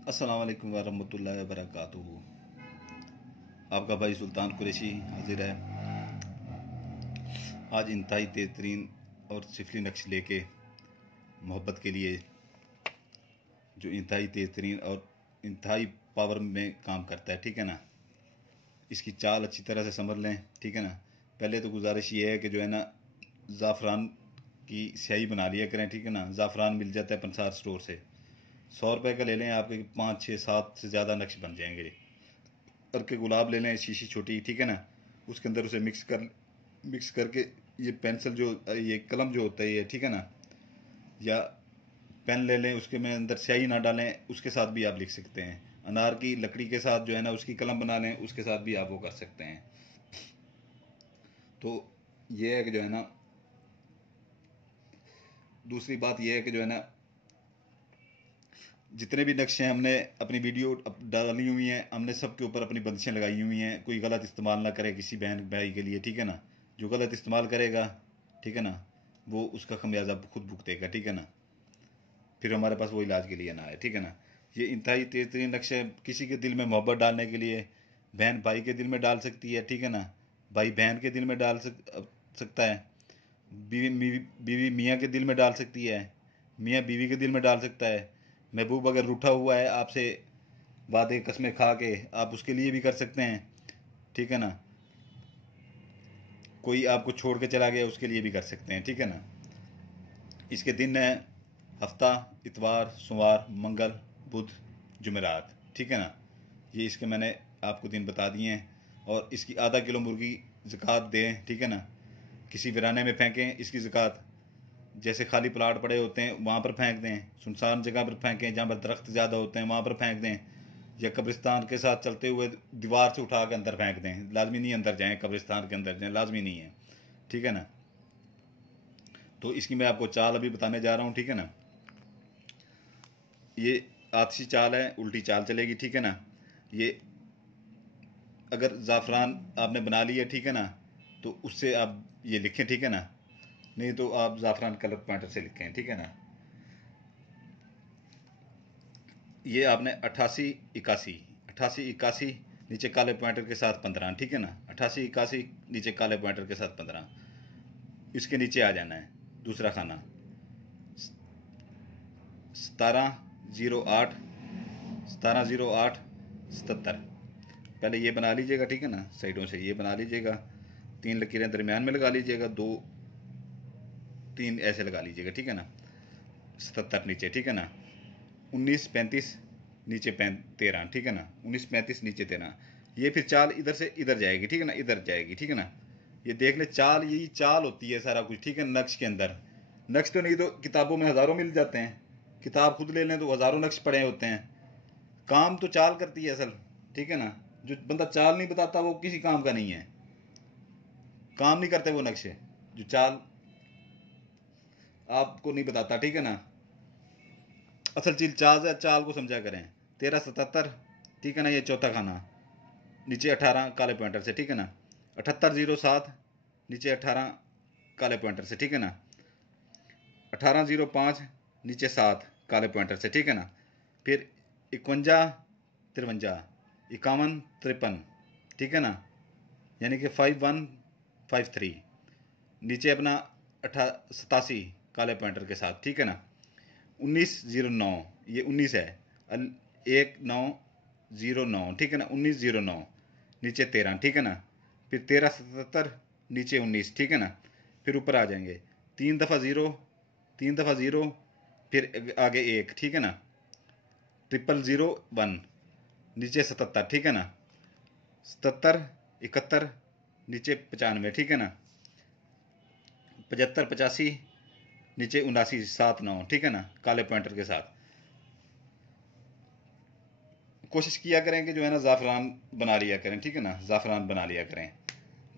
अस्सलाम वालेकुम वरहमतुल्लाहि वबरकातुहू। आपका भाई सुल्तान कुरैशी हाजिर है आज इंतहाई तेज तरीन और सिफली नक्श लेके मोहब्बत के लिए, जो इंतहाई तेज तरीन और इंतहाई पावर में काम करता है। ठीक है ना, इसकी चाल अच्छी तरह से समझ लें। ठीक है ना, पहले तो गुजारिश ये है कि जो है ना, ज़ाफ़रान की स्याही बना लिया करें। ठीक है ना, ज़ाफ़रान मिल जाता है पंसार स्टोर से, 100 रुपये का ले लें, आपके 5 6 7 से ज़्यादा नक्श बन जाएंगे। करके गुलाब ले लें, शीशी छोटी। ठीक है ना, उसके अंदर उसे मिक्स करके ये पेंसिल जो, ये कलम जो होता है ये, ठीक है ना, या पेन ले लें, उसके में अंदर स्याही ना डालें, उसके साथ भी आप लिख सकते हैं। अनार की लकड़ी के साथ जो है ना, उसकी कलम बना लें, उसके साथ भी आप वो कर सकते हैं। तो ये है कि जो है ना, दूसरी बात ये है कि जो है ना, जितने भी नक्शे हमने अपनी वीडियो डाली हुई हैं, हमने सबके ऊपर अपनी बंदिशें लगाई हुई हैं। कोई गलत इस्तेमाल ना करे किसी बहन भाई के लिए। ठीक है ना, जो गलत इस्तेमाल करेगा, ठीक है ना, वो उसका खमियाजा खुद भुगतेगा। ठीक है ना, फिर हमारे पास वो इलाज के लिए ना आए। ठीक है ना, ये इंतहाई तेज तरीन नक्शे किसी के दिल में मोहब्बत डालने के लिए, बहन भाई के दिल में डाल सकती है। ठीक है ना, भाई बहन के दिल में सकता है, बीवी मियाँ के दिल में डाल सकती है, मियाँ बीवी के दिल में डाल सकता है। महबूब अगर रूठा हुआ है आपसे, वादे कस्में खा के, आप उसके लिए भी कर सकते हैं। ठीक है ना, कोई आपको छोड़ के चला गया, उसके लिए भी कर सकते हैं। ठीक है ना, इसके दिन है हफ्ता, इतवार, सोमवार, मंगल, बुध, जुमेरात। ठीक है ना, ये इसके मैंने आपको दिन बता दिए हैं। और इसकी आधा किलो मुर्गी ज़कात दें। ठीक है ना, किसी वीराने में फेंकें इसकी ज़कात। जैसे खाली प्लाट पड़े होते हैं वहाँ पर फेंक दें, सुनसान जगह पर फेंकें, जहाँ पर दरख्त ज़्यादा होते हैं वहाँ पर फेंक दें, या कब्रिस्तान के साथ चलते हुए दीवार से उठा के अंदर फेंक दें। लाजमी नहीं अंदर जाएं, कब्रिस्तान के अंदर जाएं, लाजमी नहीं है। ठीक है ना, तो इसकी मैं आपको चाल अभी बताने जा रहा हूँ। ठीक है ना, ये आतशी चाल है, उल्टी चाल चलेगी। ठीक है ना, ये अगर ज़ाफ़रान आपने बना लिया, ठीक है ना, तो उससे आप ये लिखें। ठीक है ना, नहीं तो आप ज़ाफ़रान कलर पॉइंटर से लिखें। ठीक है ना, ये आपने 88 81, 88 81 नीचे काले पॉइंटर के साथ 15। ठीक है ना, 88 81 नीचे काले पॉइंटर के साथ 15, इसके नीचे आ जाना है दूसरा खाना। 17 08 17 08 77, पहले ये बना लीजिएगा। ठीक है ना, साइडों से ये बना लीजिएगा, 3 लकीरें दरमियान में लगा लीजिएगा, 2 3 ऐसे लगा लीजिएगा। ठीक है ना, 77 नीचे। ठीक है ना, 19 35 नीचे 13। ठीक है ना, 19 35 नीचे 13। ये फिर चाल इधर से इधर जाएगी। ठीक है ना, इधर जाएगी। ठीक है ना, ये देख ले चाल, यही चाल होती है सारा कुछ। ठीक है, नक्श के अंदर, नक्श तो नहीं तो किताबों में हज़ारों मिल जाते हैं, किताब खुद ले लें तो हज़ारों नक्श पड़े होते हैं। काम तो चाल करती है असल। ठीक है ना, जो बंदा चाल नहीं बताता वो किसी काम का नहीं है, काम नहीं करते वो नक्शे, जो चाल आपको नहीं बताता। ठीक है ना, असल चीज चाल है, चाल को समझा करें। 13 77, ठीक है ना, ये चौथा खाना, नीचे 18 काले पॉइंटर से। ठीक है ना, 78 07 नीचे 18 काले पॉइंटर से। ठीक है ना, 18 05 नीचे 7 काले पॉइंटर से। ठीक है ना, फिर 51 53 51 53, ठीक है ना, यानी कि 51 53 नीचे अपना 87 काले पॉइंटर के साथ। ठीक है ना, 19 09, ये 19 है, 1909। ठीक है ना, 1909 नीचे 13। ठीक है ना, फिर 13 77 नीचे 19। ठीक है ना, फिर ऊपर आ जाएंगे, 3 दफ़ा 0, 3 दफ़ा 0, फिर आगे 1। ठीक है ना, 0001 नीचे 77। ठीक है ना, 77 71 नीचे 95। ठीक है ना, 75 85 नीचे 79 7 9। ठीक है ना, काले पॉइंटर के साथ। कोशिश किया करें कि जो है ना, ज़ाफ़रान बना लिया करें। ठीक है ना, ज़ाफ़रान बना लिया करें।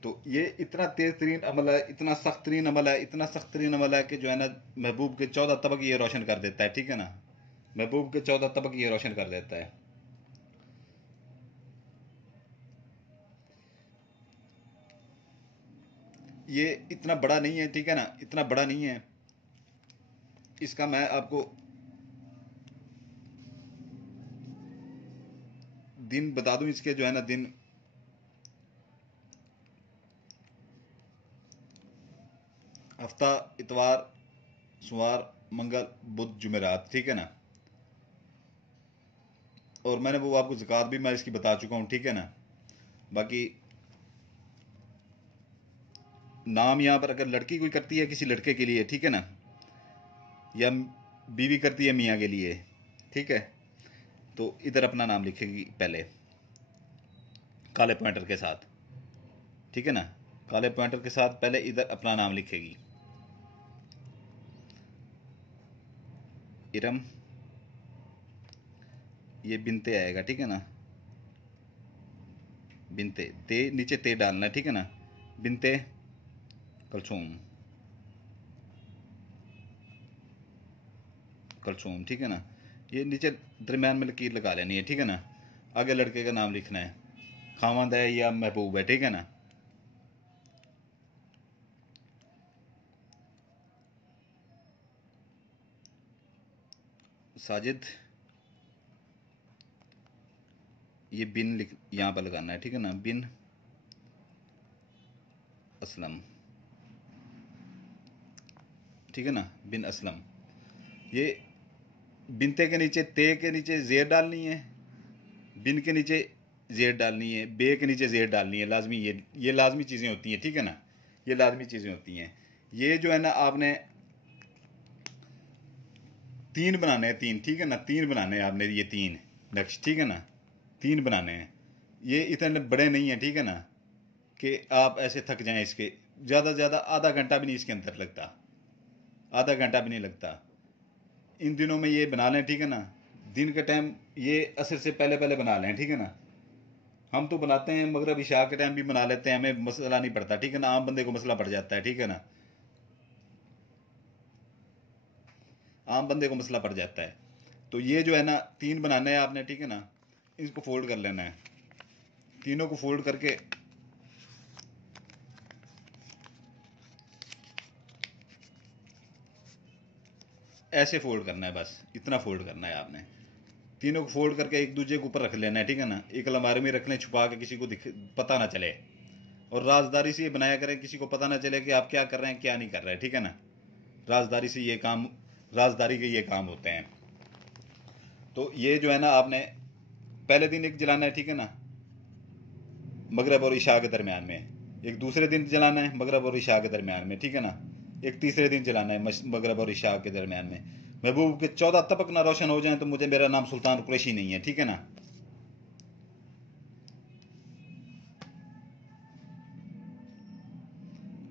तो ये इतना तेज तरीन अमल है, इतना सख्त तरीन अमल है, इतना सख्त तरीन अमल है कि जो है ना, महबूब के 14 तबक ये रोशन कर देता है। ठीक है ना, महबूब के 14 तबक ये रोशन कर देता है। ये इतना बड़ा नहीं है। ठीक है ना, इतना बड़ा नहीं है। इसका मैं आपको दिन बता दूं इसके जो है ना दिन, हफ्ता इतवार सोमवार मंगल बुध जुमेरात, ठीक है ना। और मैंने वो आपको ज़कात भी मैं इसकी बता चुका हूँ, ठीक है ना। बाकी नाम यहाँ पर अगर लड़की कोई करती है किसी लड़के के लिए, ठीक है ना, या बीवी करती है मियाँ के लिए, ठीक है, तो इधर अपना नाम लिखेगी पहले काले पॉइंटर के साथ, ठीक है ना। काले पॉइंटर के साथ पहले इधर अपना नाम लिखेगी, इरम, ये बिनते आएगा, ठीक है ना, बिनते, ते नीचे ते डालना है, ठीक है ना, बिनते कलसूम, कलसूम, ठीक है ना। ये नीचे दरम्यान में लकीर लगा लेनी है, ठीक है ना। आगे लड़के का नाम लिखना है, खामद है या महबूब है, ठीक है ना। साजिद, ये बिन लिख यहाँ पर लगाना है, ठीक है ना, बिन असलम, ठीक है ना, बिन असलम। ये बिनते के नीचे ते के नीचे जेर डालनी है, बिन के नीचे जेर डालनी है, बे के नीचे जेर डालनी है, लाजमी। ये लाजमी चीज़ें होती हैं, ठीक है ना, ये लाजमी चीज़ें होती हैं। ये जो है ना आपने तीन बनाने हैं, तीन, ठीक है ना, तीन बनाने हैं आपने, ये तीन नक्श, ठीक है ना, तीन बनाने हैं। ये इतने बड़े नहीं है, ठीक है ना, कि आप ऐसे थक जाएं इसके। ज़्यादा से ज़्यादा आधा घंटा भी नहीं इसके अंदर लगता, आधा घंटा भी नहीं लगता। इन दिनों में ये बना लें, ठीक है ना, दिन के टाइम ये असर से पहले पहले बना लें, ठीक है ना। हम तो बनाते हैं मगरब इशा के टाइम भी बना लेते हैं, हमें मसला नहीं पड़ता, ठीक है ना। आम बंदे को मसला पड़ जाता है, ठीक है ना, आम बंदे को मसला पड़ जाता है। तो ये जो है ना तीन बनाने हैं आपने, ठीक है ना, इसको फोल्ड कर लेना है, तीनों को फोल्ड करके ऐसे फोल्ड करना है, बस इतना फोल्ड करना है आपने। तीनों को फोल्ड करके एक दूसरे के ऊपर रख लेना है, ठीक है ना। एक अलमारी में रख लें छुपा के, किसी को पता ना चले। और राजदारी से ये बनाया करें, किसी को पता ना चले कि आप क्या कर रहे हैं क्या नहीं कर रहे हैं, ठीक है ना। राजदारी से ये काम, राजदारी के ये काम होते हैं। तो ये जो है ना आपने पहले दिन एक जलाना है, ठीक है ना, मगरब और इशा के दरमियान में। एक दूसरे दिन जलाना है मगरब और इशा के दरमियान में, ठीक है ना। एक तीसरे दिन जलाना है मगरब और इशा के दरमियान में। महबूब के 14 तबक ना रोशन हो जाए तो मुझे मेरा नाम सुल्तान कुरैशी नहीं है, ठीक है ना।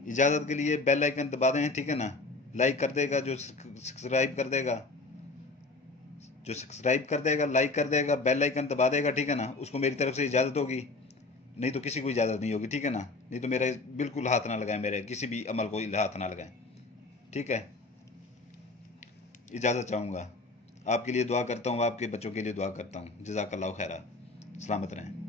इजाज़त के लिए बेल आइकन दबा दें, ठीक है ना। लाइक कर देगा जो सब्सक्राइब कर देगा, जो सब्सक्राइब कर देगा, लाइक कर देगा, बेल आइकन दबा देगा, ठीक है ना, उसको मेरी तरफ से इजाज़त होगी। नहीं तो किसी को इजाज़त नहीं होगी, ठीक है ना। नहीं तो मेरे बिल्कुल हाथ ना लगाएं, मेरे किसी भी अमल को हाथ ना लगाएं, ठीक है। इजाज़त चाहूँगा, आपके लिए दुआ करता हूँ, आपके बच्चों के लिए दुआ करता हूँ। जज़ाकल्लाहु खैरा, सलामत रहें।